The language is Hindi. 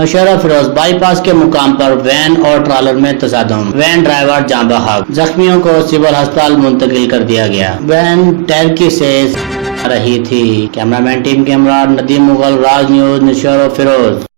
नौशहरा फिरोज बाईपास के मुकाम पर वैन और ट्रॉलर में तसादम, वैन ड्राइवर जाँ बहक, जख्मियों को सिविल अस्पताल मुंतकिल कर दिया गया। वैन टर्की से रही थी। Cameraman team camera Nadeem Mughal, राज न्यूज, नौशहरा फिरोज।